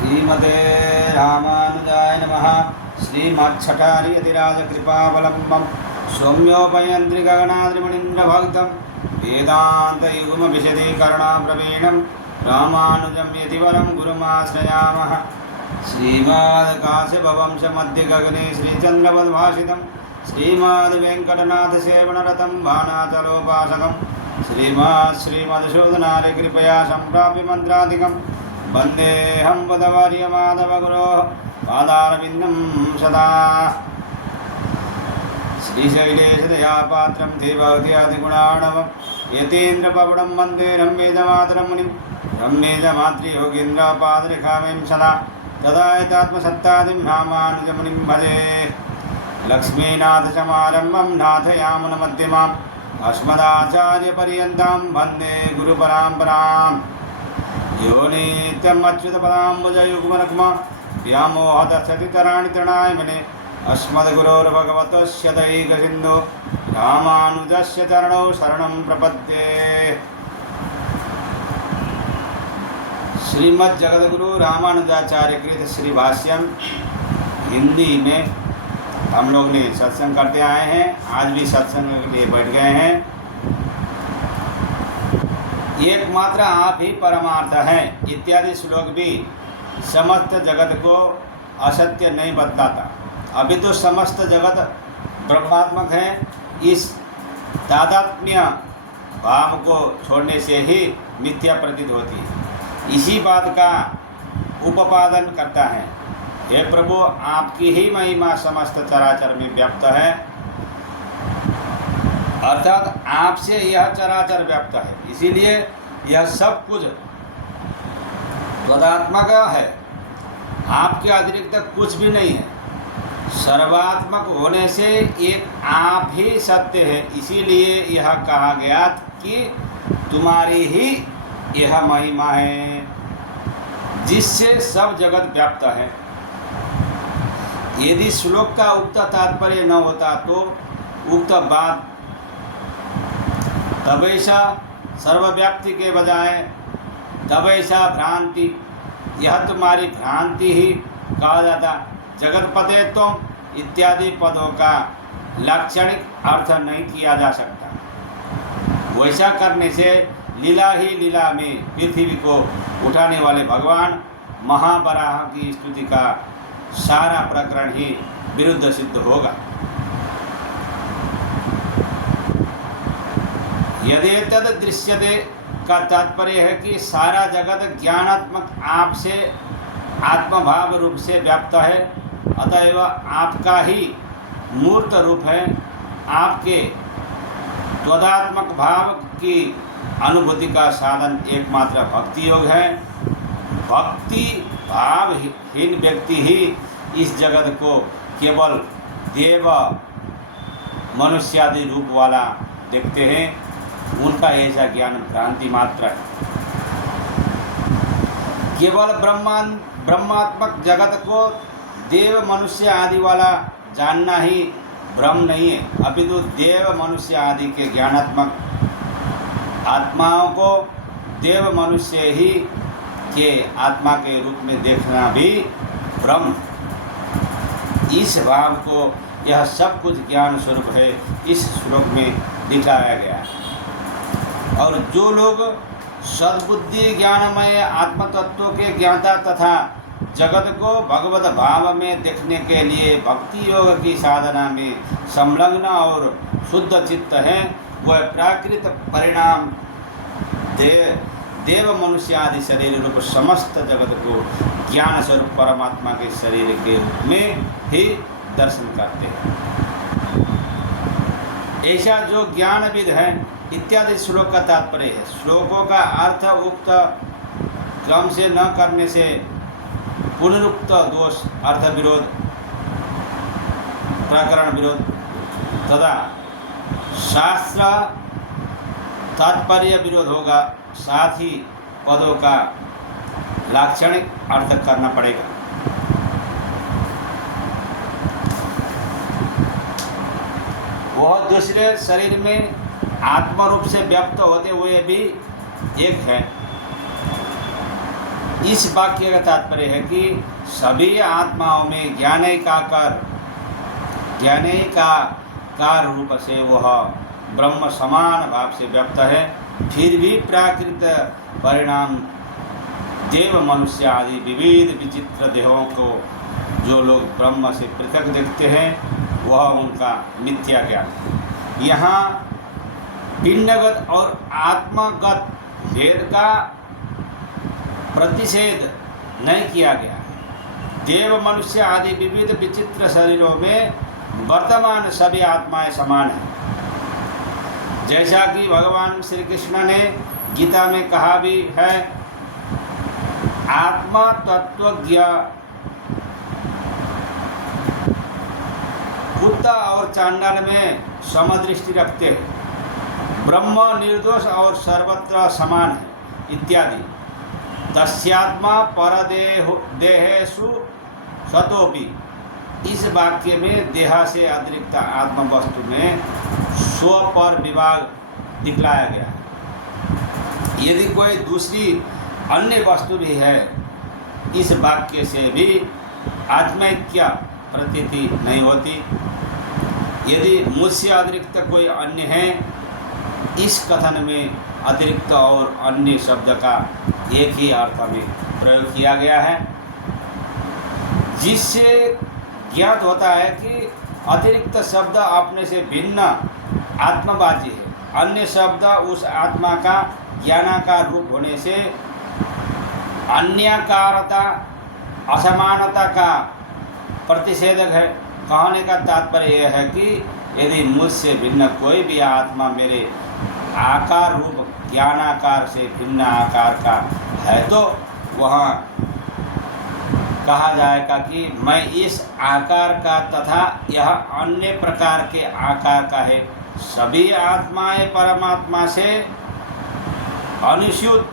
श्रीमते रामानुजाय नमः। श्रीमच्छटारियतिराजकृपावलम्बं सौम्योपयन्त्रिगगनाद्रिमणीन्द्रभक्तं वेदान्तयुग्मविशदीकरणाप्रवीणं रामानुजं यतिवरं गुरुमाश्रयामः। श्रीमद्काश्यपवंशमध्यगगने श्रीचन्द्रवद्भाषितं श्रीमद्वेङ्कटनाथसेवनरतं भानाचलोपासकं श्रीमद्सूदनार्यकृपया सम्प्राप्य मन्त्राधिकं वन्देऽहं पदवर्यमाधवगुरोः पादारविन्दं सदा। श्रीशैलेशदयापात्रं देवहृदयादिगुणार्णवं यतीन्द्रपवनं वन्दे रम्येजमातरमुनिं रम्येजमातृयोगीन्द्रपादरेखामिं सदा तदायतात्मसत्तादिं रामानुजमुनिं भजे। लक्ष्मीनाथसमारम्भं नाथयामुनमध्यमाम् अस्मदाचार्यपर्यन्तां वन्दे गुरुपरम्पराम्। यो नित्यमच्युतपदाम्बुजयुग्मनकुमा व्यामोहतस्ततितराणि तृणाय मेने अस्मद्गुरोर्भगवतस्य दैकसिन्धो रामानुजस्य चरणौ शरणं प्रपद्ये। श्रीमद् जगद्गुरु रामानुजाचार्य कृत श्री भाष्यम हिंदी में हम लोग ने सत्संग करते आए हैं। आज भी सत्संग के लिए बैठ गए हैं। एकमात्र आप ही परमार्थ हैं इत्यादि श्लोक भी समस्त जगत को असत्य नहीं बतलाता। अभी तो समस्त जगत ब्रह्मात्मक है। इस तादात्म्य भाव को छोड़ने से ही मिथ्या प्रतीत होती है। इसी बात का उपादन करता है। हे प्रभु, आपकी ही महिमा समस्त चराचर में व्याप्त है, अर्थात आपसे यह चराचर व्याप्त है। इसीलिए यह सब कुछ तदात्मक है, आपके अतिरिक्त कुछ भी नहीं है। सर्वात्मक होने से एक आप ही सत्य है। इसीलिए यह कहा गया कि तुम्हारी ही यह महिमा है जिससे सब जगत व्याप्त है। यदि श्लोक का उक्त तात्पर्य न होता तो उक्त बात तबैसा सर्वव्याप्ति के बजाय तबैसा भ्रांति, यह तुम्हारी भ्रांति ही कहा जाता। जगतपते तुम इत्यादि पदों का लाक्षणिक अर्थ नहीं किया जा सकता। वैसा करने से लीला ही लीला में पृथ्वी को उठाने वाले भगवान महावराह की स्तुति का सारा प्रकरण ही विरुद्ध सिद्ध होगा। यदि तद दृश्यते का तात्पर्य है कि सारा जगत ज्ञानात्मक आप से आत्मभाव रूप से व्याप्त है, अतएव आपका ही मूर्त रूप है। आपके त्वदात्मक भाव की अनुभूति का साधन एकमात्र भक्ति योग है। भक्ति भावहीन व्यक्ति ही इस जगत को केवल देव मनुष्यादि रूप वाला देखते हैं। उनका ऐसा ज्ञान भ्रांति मात्र है। केवल ब्रह्मात्मक जगत को देव मनुष्य आदि वाला जानना ही भ्रम नहीं है, अपितु देव मनुष्य आदि के ज्ञानात्मक आत्माओं को देव मनुष्य ही के आत्मा के रूप में देखना भी भ्रम। इस भाव को यह सब कुछ ज्ञान स्वरूप है इस श्लोक में दिखाया गया है। और जो लोग सद्बुद्धि ज्ञानमय आत्मतत्व के ज्ञाता तथा जगत को भगवत भाव में देखने के लिए भक्ति योग की साधना में संलग्न और शुद्ध चित्त हैं, वह प्राकृत परिणाम देव मनुष्य आदि शरीर रूप समस्त जगत को ज्ञान स्वरूप परमात्मा के शरीर के रूप में ही दर्शन करते हैं। ऐसा जो ज्ञानविद है इत्यादि श्लोक का तात्पर्य है। श्लोकों का अर्थ उक्त क्रम से न करने से पुनरुक्त दोष, अर्थ विरोध, प्रकरण विरोध तथा शास्त्र तात्पर्य विरोध होगा। साथ ही पदों का लाक्षणिक अर्थ करना पड़ेगा। वह दूसरे शरीर में आत्म रूप से व्याप्त होते हुए भी एक है। इस वाक्य का तात्पर्य है कि सभी आत्माओं में ज्ञानैकाकार रूप से वह ब्रह्म समान भाव से व्यक्त है। फिर भी प्राकृत परिणाम देव मनुष्य आदि विविध विचित्र देहों को जो लोग ब्रह्म से पृथक देखते हैं वह उनका मिथ्या ज्ञान है। यहाँ पिंडगत और आत्मगत भेद का प्रतिषेध नहीं किया गया है। देव मनुष्य आदि विविध विचित्र शरीरों में वर्तमान सभी आत्माएं समान हैं। जैसा कि भगवान श्री कृष्ण ने गीता में कहा भी है, आत्मा तत्वज्ञ कुत्ता और चांडाल में समदृष्टि रखते हैं, ब्रह्म निर्दोष और सर्वत्र समान है इत्यादि। तस्यात्मा परदेहेषु सतोपि, इस वाक्य में देह से अतिरिक्त आत्म वस्तु में स्व पर विभाग दिखलाया गया है। यदि कोई दूसरी अन्य वस्तु भी है, इस वाक्य से भी आत्मैक्य प्रतीति नहीं होती। यदि मुझसे अतिरिक्त कोई अन्य है, इस कथन में अतिरिक्त और अन्य शब्द का एक ही अर्थ में प्रयोग किया गया है, जिससे ज्ञात होता है कि अतिरिक्त शब्द अपने से भिन्न आत्मवाची है। अन्य शब्द उस आत्मा का ज्ञानाकार रूप होने से अन्यकारता असमानता का प्रतिषेधक है। कहने का तात्पर्य यह है कि यदि मुझसे भिन्न कोई भी आत्मा मेरे आकार रूप ज्ञानाकार से भिन्न आकार का है, तो वहाँ कहा जाएगा कि मैं इस आकार का तथा यह अन्य प्रकार के आकार का है। सभी आत्माएं परमात्मा से अनुस्यूत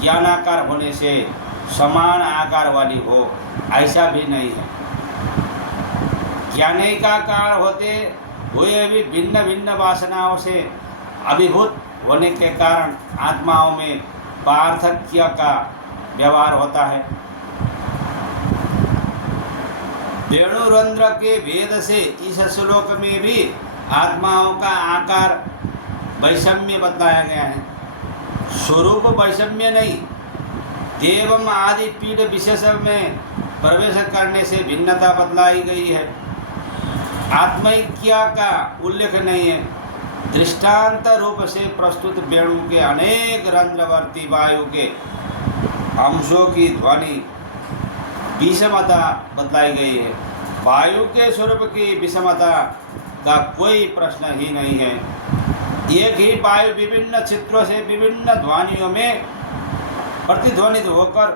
ज्ञानाकार होने से समान आकार वाली हो, ऐसा भी नहीं है। ज्ञानैकाकार होते हुए भी भिन्न भिन्न वासनाओं से अभिभूत होने के कारण आत्माओं में पार्थक्य का व्यवहार होता है। वेणुरंध्र के भेद से इस श्लोक में भी आत्माओं का आकार वैषम्य बताया गया है, स्वरूप वैषम्य नहीं। देवम आदि पीठ विशेष में प्रवेश करने से भिन्नता बतलाई गई है, आत्मैक्य का उल्लेख नहीं है। दृष्टांत रूप से प्रस्तुत वेणु के अनेक रंध्रवर्ती वायु के अंशों की ध्वनि विषमता बतलाई गई है। वायु के स्वरूप की विषमता का कोई प्रश्न ही नहीं है। एक ही वायु विभिन्न क्षेत्रों से विभिन्न ध्वनियों में प्रतिध्वनित होकर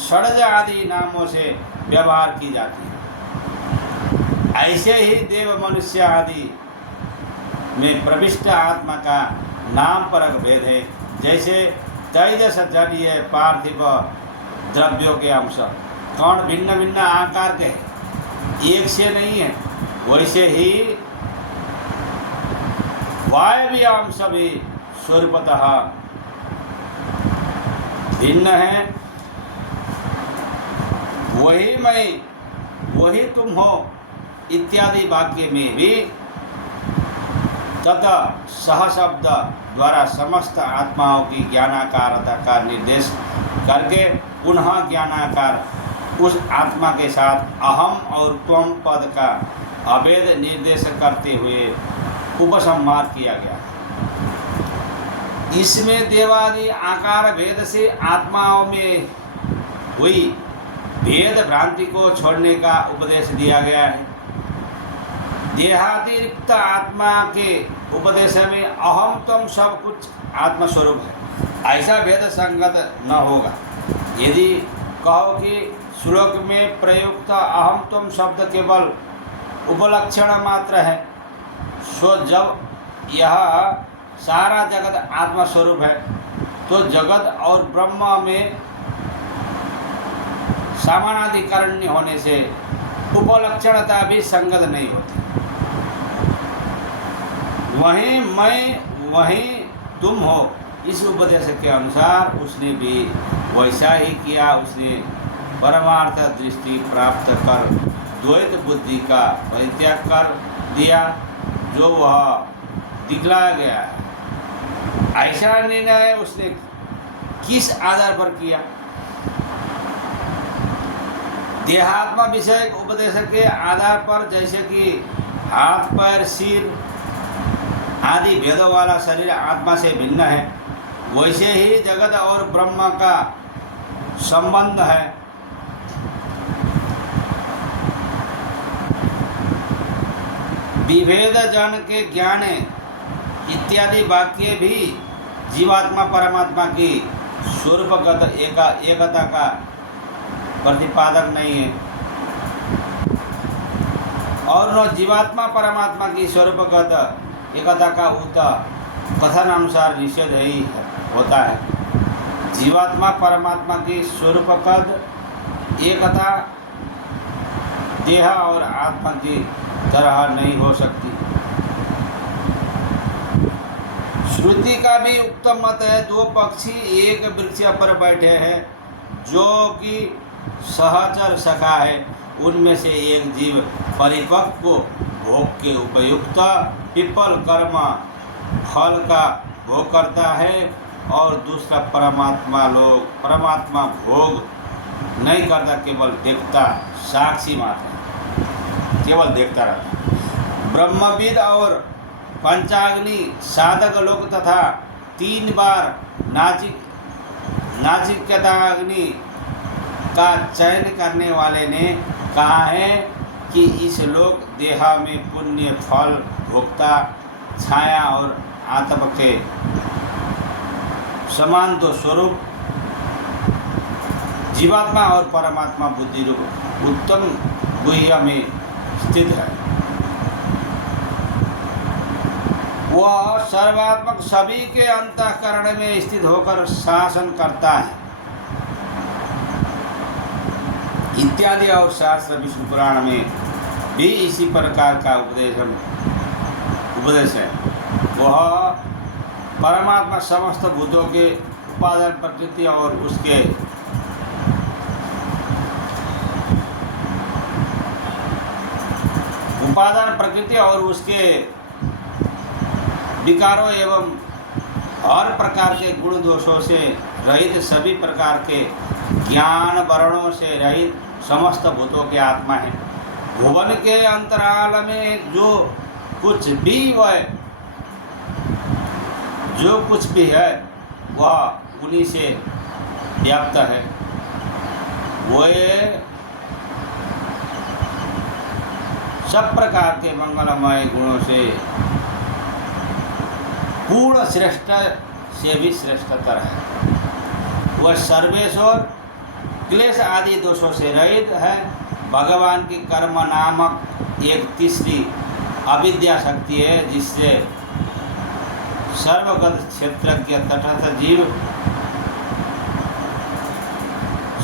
षड्ज आदि नामों से व्यवहार की जाती है। ऐसे ही देव मनुष्य आदि में प्रविष्ट आत्मा का नाम परक भेद है। जैसे तेजस जलीय पार्थिव द्रव्यों के अंश कण भिन्न भिन्न आकार के एक से नहीं है, वैसे ही वायव्य अंश भी स्वरूपतः भिन्न है। वही मैं वही तुम हो इत्यादि वाक्य में भी तथा सह शब्द द्वारा समस्त आत्माओं की ज्ञानाकारता का निर्देश करके पुनः ज्ञानाकार उस आत्मा के साथ अहम और त्वम पद का अभेद निर्देश करते हुए उपसंहार किया गया। इसमें देवादि आकार भेद से आत्माओं में हुई भेद भ्रांति को छोड़ने का उपदेश दिया गया है। देहातिरिक्त आत्मा के उपदेश में अहम तुम सब कुछ आत्मस्वरूप है, ऐसा भेद संगत न होगा। यदि कहो कि श्लोक में प्रयुक्त अहम तुम शब्द केवल उपलक्षण मात्र है, सो जब यह सारा जगत आत्मस्वरूप है तो जगत और ब्रह्म में समानाधिकरण्य होने से उपलक्षणता भी संगत नहीं होती। वहीं मैं वहीं तुम हो इस उपदेश के अनुसार उसने भी वैसा ही किया। उसने परमार्थ दृष्टि प्राप्त कर द्वैत बुद्धि का परित्याग कर दिया जो वह दिखलाया गया है। ऐसा निर्णय उसने किस आधार पर किया? देहात्मा विषय उपदेश के आधार पर, जैसे कि हाथ पैर सिर आदि भेदों वाला शरीर आत्मा से भिन्न है, वैसे ही जगत और ब्रह्म का संबंध है। विभेद जन के ज्ञान इत्यादि वाक्य भी जीवात्मा परमात्मा की स्वरूपगत एकता का प्रतिपादक नहीं है, और न जीवात्मा परमात्मा की स्वरूपगत एकता का कथन अनुसार निषेध ही होता है। जीवात्मा परमात्मा की स्वरूपगत एकता देह और आत्मा की तरह नहीं हो सकती। श्रुति का भी उक्त मत है, दो पक्षी एक वृक्ष पर बैठे हैं जो कि सहचर सखा है, उनमें से एक जीव परिपक्व भोग के उपयुक्त पिपल कर्म फल का भोग करता है और दूसरा परमात्मा भोग नहीं करता, केवल देखता, साक्षी मात्र, केवल देखता रहता। ब्रह्मविद और पंचाग्नि साधक लोग तथा 3 बार नाचिकेताग्नि का चयन करने वाले ने कहा है कि इस लोक देहा में पुण्य फल भोक्ता छाया और आत्मा के समान दो स्वरूप जीवात्मा और परमात्मा बुद्धि रूप उत्तम गुह्य में स्थित है। वह सर्वात्मक सभी के अंतःकरण में स्थित होकर शासन करता है इत्यादि। और शास्त्र विष्णु पुराण में भी इसी प्रकार का उपदेश है। वह परमात्मा समस्त भूतों के उपादान प्रकृति और उसके विकारों एवं हर प्रकार के गुण दोषों से रहित, सभी प्रकार के ज्ञान वर्णों से रहित समस्त भूतों के आत्मा है। भुवन के अंतराल में जो कुछ भी है वह उन्हीं से व्याप्त है। वह सब प्रकार के मंगलमय गुणों से पूर्ण श्रेष्ठ से भी श्रेष्ठतर है। वह सर्वेश्वर क्लेश आदि दोषों से रहित है। भगवान की कर्म नामक एक तीसरी अविद्या शक्ति है जिससे सर्वगत क्षेत्रज्ञ तटस्थ जीव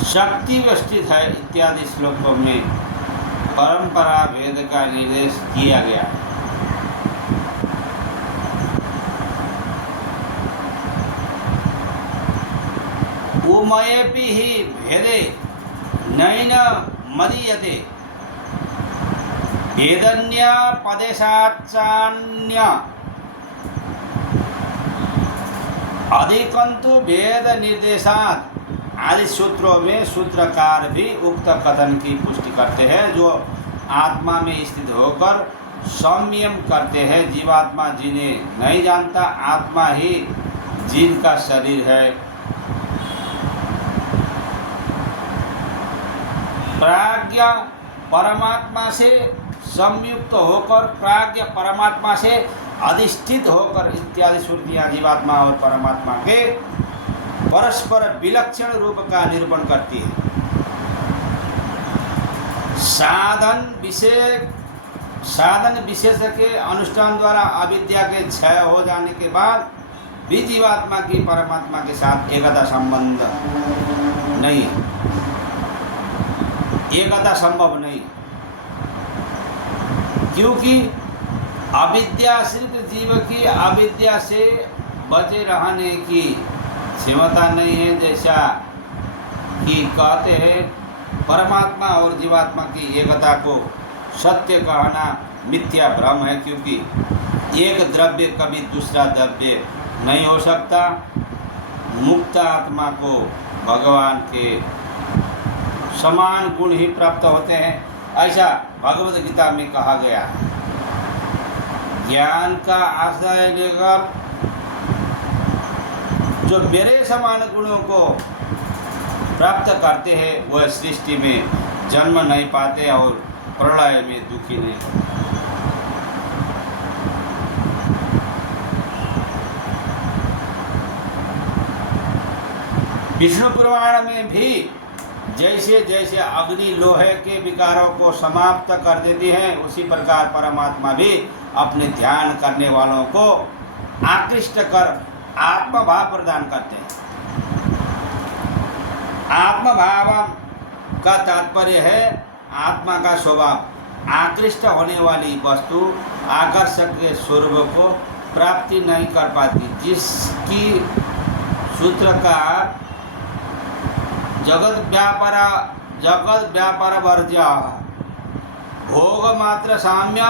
शक्ति व्यवस्थित है इत्यादि श्लोकों में परंपरा वेद का निर्देश किया गया है। उमयेपि हि भेदे नैन मदीयते भेदन्य पदेशाचान्य अधिकंतु भेद निर्देशात आदि सूत्रों में सूत्रकार भी उक्त कथन की पुष्टि करते हैं जो आत्मा में स्थित होकर संयम करते हैं। जीवात्मा जिन्हें नहीं जानता, आत्मा ही जिनका शरीर है। प्राज्ञ परमात्मा से संयुक्त होकर, प्राज्ञ परमात्मा से अधिष्ठित होकर इत्यादि श्रुतियाँ जीवात्मा और परमात्मा के परस्पर विलक्षण रूप का निरूपण करती है। साधन विशेष के अनुष्ठान द्वारा अविद्या के क्षय हो जाने के बाद भी जीवात्मा की परमात्मा के साथ एकता संबंध नहीं है, एकता संभव नहीं, क्योंकि अविद्याश्रित जीव की अविद्या से बचे रहने की क्षमता नहीं है। जैसा कि कहते हैं परमात्मा और जीवात्मा की एकता को सत्य कहना मिथ्या भ्रम है, क्योंकि एक द्रव्य कभी दूसरा द्रव्य नहीं हो सकता। मुक्त आत्मा को भगवान के समान गुण ही प्राप्त होते हैं, ऐसा भगवद गीता में कहा गया है। ज्ञान का आश्रय लेकर जो मेरे समान गुणों को प्राप्त करते हैं वह सृष्टि में जन्म नहीं पाते और प्रलय में दुखी नहीं होते। विष्णु पुराण में भी जैसे जैसे अग्नि लोहे के विकारों को समाप्त कर देती है, उसी प्रकार परमात्मा भी अपने ध्यान करने वालों को आकृष्ट कर आत्मभाव प्रदान करते हैं। आत्मभाव का तात्पर्य है आत्मा का स्वभाव आकृष्ट होने वाली वस्तु आकर्षक के स्वरूप को प्राप्ति नहीं कर पाती, जिसकी सूत्र का जगत व्यापार वर्ज्य भोग मात्र साम्य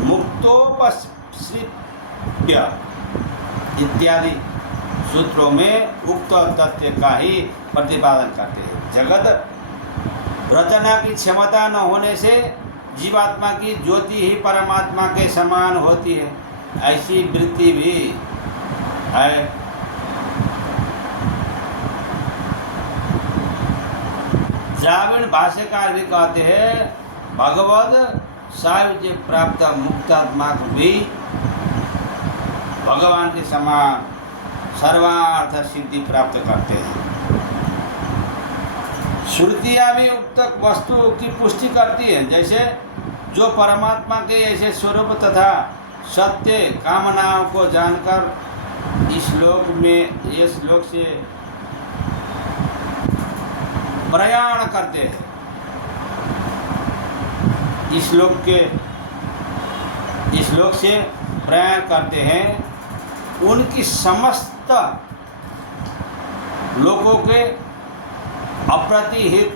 मुक्तोपश्रिप्य इत्यादि सूत्रों में उक्त तथ्य का ही प्रतिपादन करते हैं। जगत रचना की क्षमता न होने से जीवात्मा की ज्योति ही परमात्मा के समान होती है, ऐसी वृत्ति भी है। द्राविड़ भाष्यकार भी कहते हैं भगवद सायुज्य प्राप्त मुक्तात्मा को भी भगवान के समान सर्वार्थ सिद्धि प्राप्त करते हैं। श्रुतियाँ भी उक्त वस्तु की पुष्टि करती है, जैसे जो परमात्मा के ऐसे स्वरूप तथा सत्य कामनाओं को जानकर इस श्लोक से प्रयाण करते हैं, इस श्लोक से प्रयाण करते हैं, उनकी समस्त लोगों के अप्रतिहित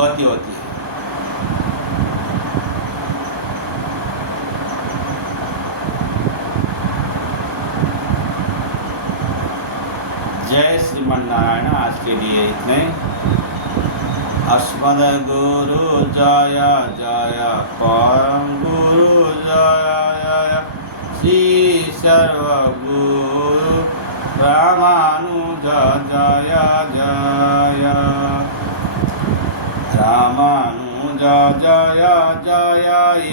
गति होती है। जय श्रीमन्नारायण। आज के लिए इतने। अस्मद गुरु जय जय परम गुरु जय जय श्री सर्वगुरु रामानुज जय जय रामानुज जय जय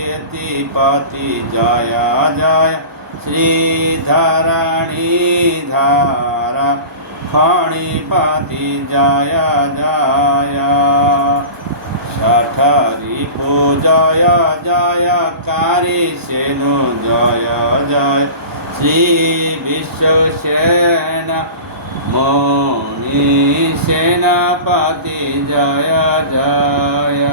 यतिपति जय जय श्रीधरणीधर फणिपति जय जय षठरिपु जय जय कारिसेनु जय जय श्री विश्वसेन मौनि सेनापति जय जय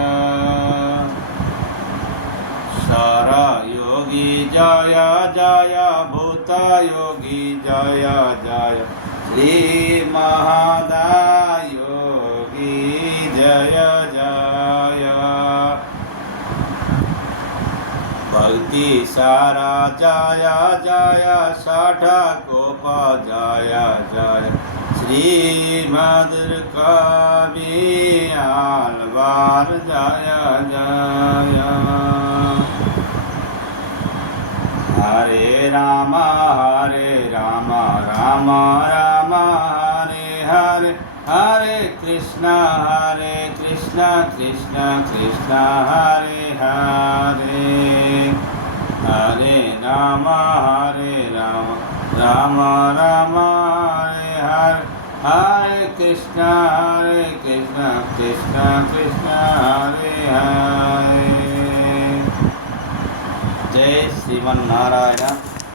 सरयोगी जय जय भूतयोगी जय जय श्री महादायोगी जय जय भक्ति सारा जय जय षठकोप जय जय श्रीमद् कवि आलवार जय जय हरे राम राम राम हरे हरे हरे कृष्ण कृष्ण कृष्ण हरे हरे हरे राम राम राम हरे हरे हरे कृष्ण कृष्ण कृष्ण हरे हरे। जय श्रीमन्नारायण।